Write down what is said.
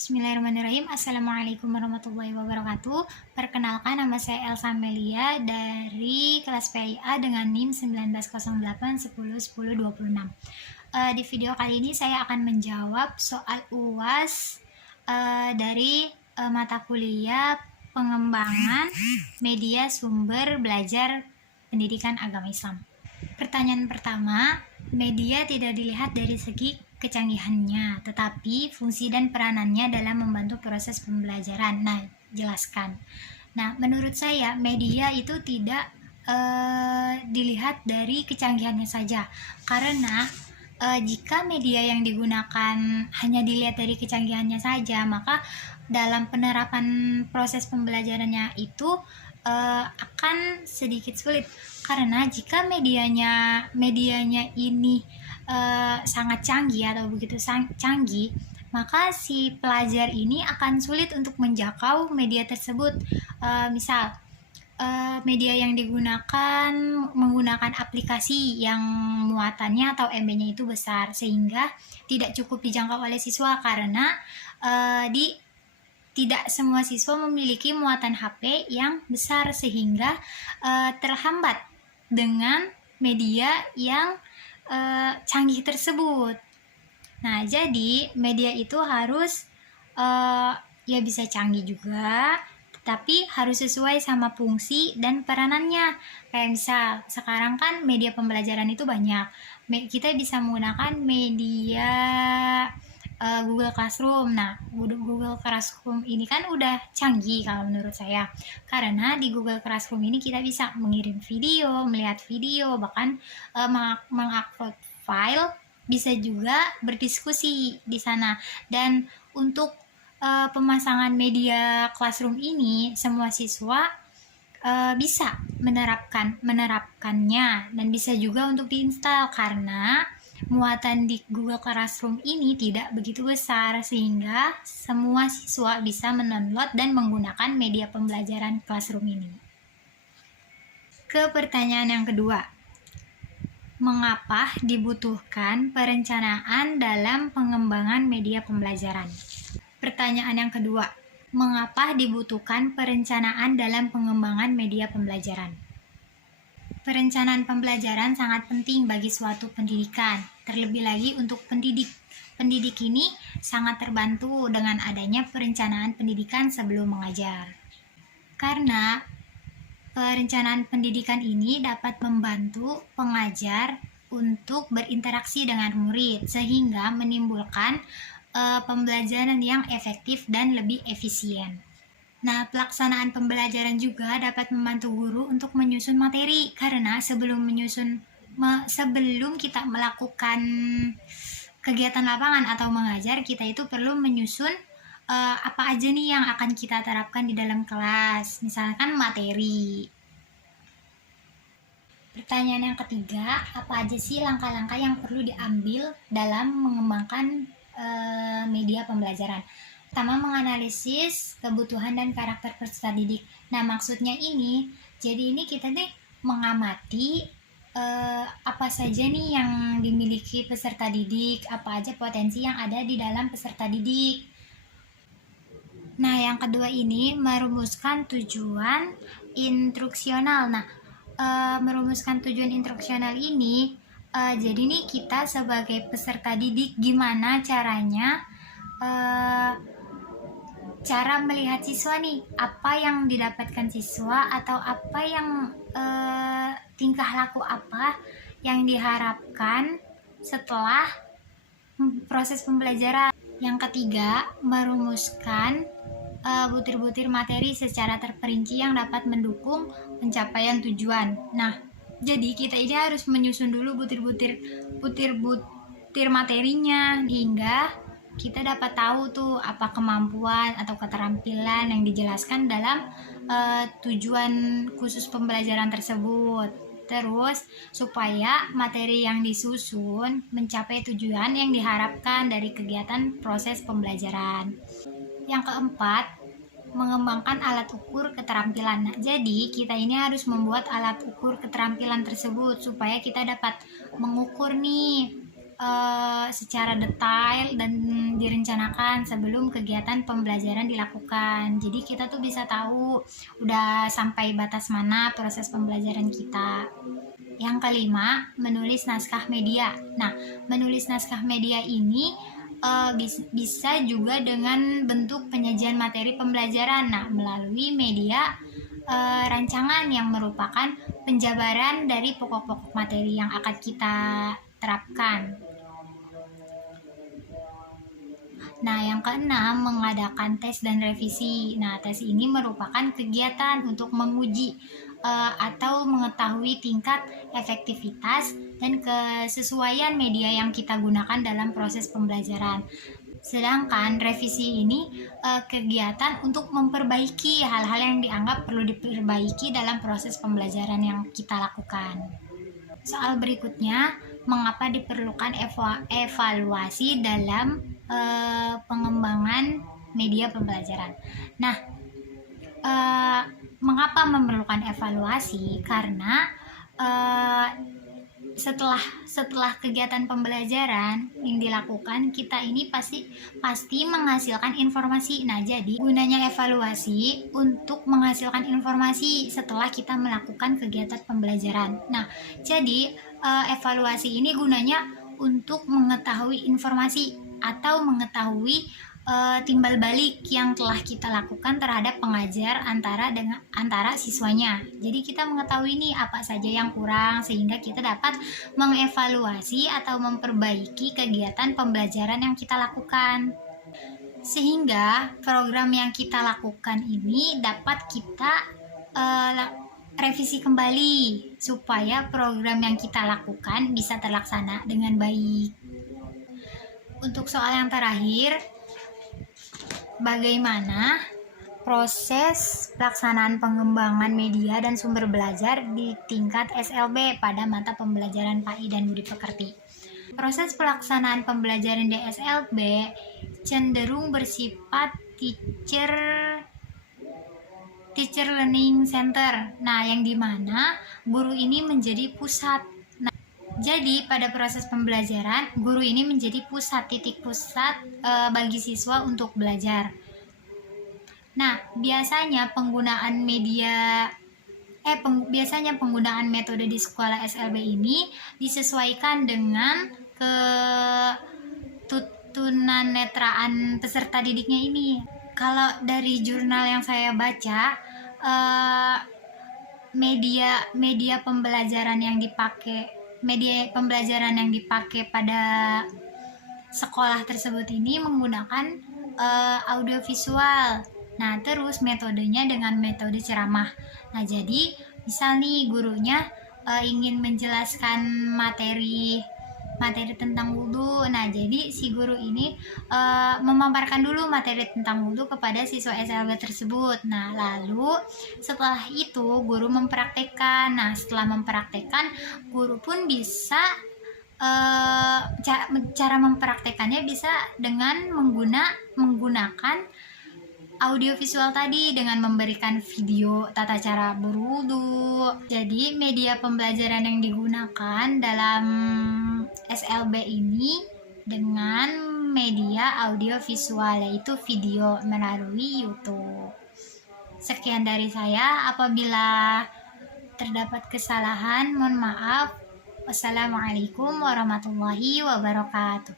Bismillahirrahmanirrahim. Assalamualaikum warahmatullahi wabarakatuh. Perkenalkan, nama saya Elsa Melia dari kelas PIA dengan NIM 1908101026. Di video kali ini saya akan menjawab soal UAS dari mata kuliah pengembangan media sumber belajar pendidikan agama Islam. Pertanyaan pertama, media tidak dilihat dari segi kecanggihannya, tetapi fungsi dan peranannya dalam membantu proses pembelajaran. Nah, jelaskan. Nah, menurut saya media itu tidak dilihat dari kecanggihannya saja, karena jika media yang digunakan hanya dilihat dari kecanggihannya saja, maka dalam penerapan proses pembelajarannya itu akan sedikit sulit, karena jika medianya ini sangat canggih atau begitu canggih, maka si pelajar ini akan sulit untuk menjangkau media tersebut. Misal media yang digunakan menggunakan aplikasi yang muatannya atau MB-nya itu besar, sehingga tidak cukup dijangkau oleh siswa, karena tidak semua siswa memiliki muatan HP yang besar, sehingga terhambat dengan media yang canggih tersebut. Nah, jadi media itu harus ya bisa canggih juga, tapi harus sesuai sama fungsi dan peranannya. Kayak misal sekarang kan media pembelajaran itu banyak. Kita bisa menggunakan media Google Classroom. Nah, Google Classroom ini kan udah canggih kalau menurut saya, karena di Google Classroom ini kita bisa mengirim video, melihat video, bahkan mengupload file, bisa juga berdiskusi di sana. Dan untuk pemasangan media Classroom ini, semua siswa bisa menerapkannya, dan bisa juga untuk diinstal, karena muatan di Google Classroom ini tidak begitu besar, sehingga semua siswa bisa mendownload dan menggunakan media pembelajaran Classroom ini. Ke pertanyaan yang kedua, mengapa dibutuhkan perencanaan dalam pengembangan media pembelajaran? Pertanyaan yang kedua, mengapa dibutuhkan perencanaan dalam pengembangan media pembelajaran? Perencanaan pembelajaran sangat penting bagi suatu pendidikan, terlebih lagi untuk pendidik. Pendidik ini sangat terbantu dengan adanya perencanaan pendidikan sebelum mengajar. Karena perencanaan pendidikan ini dapat membantu pengajar untuk berinteraksi dengan murid, sehingga menimbulkan pembelajaran yang efektif dan lebih efisien. Nah, pelaksanaan pembelajaran juga dapat membantu guru untuk menyusun materi, karena sebelum kita melakukan kegiatan lapangan atau mengajar, kita itu perlu menyusun apa aja nih yang akan kita terapkan di dalam kelas, misalkan materi. Pertanyaan yang ketiga, apa aja sih langkah-langkah yang perlu diambil dalam mengembangkan media pembelajaran? Pertama, menganalisis kebutuhan dan karakter peserta didik. Nah, maksudnya ini, jadi ini kita nih mengamati apa saja nih yang dimiliki peserta didik, apa aja potensi yang ada di dalam peserta didik. Nah, yang kedua ini merumuskan tujuan instruksional. Nah, merumuskan tujuan instruksional ini, jadi nih kita sebagai peserta didik gimana caranya cara melihat siswa nih, apa yang didapatkan siswa, atau apa yang tingkah laku apa yang diharapkan setelah proses pembelajaran. Yang ketiga, merumuskan butir-butir materi secara terperinci yang dapat mendukung pencapaian tujuan. Nah, jadi kita ini harus menyusun dulu butir-butir materinya, hingga kita dapat tahu tuh apa kemampuan atau keterampilan yang dijelaskan dalam tujuan khusus pembelajaran tersebut. Terus, supaya materi yang disusun mencapai tujuan yang diharapkan dari kegiatan proses pembelajaran. Yang keempat, mengembangkan alat ukur keterampilan. Nah, jadi kita ini harus membuat alat ukur keterampilan tersebut supaya kita dapat mengukur nih secara detail dan direncanakan sebelum kegiatan pembelajaran dilakukan. Jadi kita tuh bisa tahu udah sampai batas mana proses pembelajaran kita. Yang kelima, menulis naskah media. Nah, menulis naskah media ini bisa juga dengan bentuk penyajian materi pembelajaran. Nah, melalui media rancangan yang merupakan penjabaran dari pokok-pokok materi yang akan kita terapkan. Nah, yang keenam, mengadakan tes dan revisi. Nah, tes ini merupakan kegiatan untuk menguji atau mengetahui tingkat efektivitas dan kesesuaian media yang kita gunakan dalam proses pembelajaran. Sedangkan revisi ini kegiatan untuk memperbaiki hal-hal yang dianggap perlu diperbaiki dalam proses pembelajaran yang kita lakukan. Soal berikutnya, mengapa diperlukan evaluasi dalam pengembangan media pembelajaran. Nah, mengapa memerlukan evaluasi? Karena setelah kegiatan pembelajaran yang dilakukan, kita ini pasti menghasilkan informasi. Nah, jadi gunanya evaluasi untuk menghasilkan informasi setelah kita melakukan kegiatan pembelajaran. Nah, jadi evaluasi ini gunanya untuk mengetahui informasi atau mengetahui timbal balik yang telah kita lakukan terhadap pengajar antara siswanya. Jadi kita mengetahui nih apa saja yang kurang sehingga kita dapat mengevaluasi atau memperbaiki kegiatan pembelajaran yang kita lakukan. Sehingga program yang kita lakukan ini dapat kita revisi kembali supaya program yang kita lakukan bisa terlaksana dengan baik. Untuk soal yang terakhir, bagaimana proses pelaksanaan pengembangan media dan sumber belajar di tingkat SLB pada mata pembelajaran PAI dan Budi Pekerti? Proses pelaksanaan pembelajaran di SLB cenderung bersifat teacher learning center. Nah, yang dimana guru ini menjadi pusat. Jadi pada proses pembelajaran, guru ini menjadi titik pusat bagi siswa untuk belajar. Nah, biasanya penggunaan metode di sekolah SLB ini disesuaikan dengan ketunanetraan peserta didiknya ini. Kalau dari jurnal yang saya baca, media pembelajaran yang dipakai pada sekolah tersebut ini menggunakan audiovisual. Nah, terus metodenya dengan metode ceramah. Nah, jadi misal nih gurunya ingin menjelaskan materi tentang wudhu. Nah, jadi si guru ini memaparkan dulu materi tentang wudhu kepada siswa SLB tersebut. Nah, lalu setelah itu guru mempraktekkan. Nah, setelah mempraktekkan, guru pun bisa cara mempraktekannya bisa dengan menggunakan audiovisual tadi dengan memberikan video tata cara berwudu. Jadi media pembelajaran yang digunakan dalam SLB ini dengan media audiovisual, yaitu video melalui YouTube. Sekian dari saya. Apabila terdapat kesalahan, mohon maaf. Wassalamualaikum warahmatullahi wabarakatuh.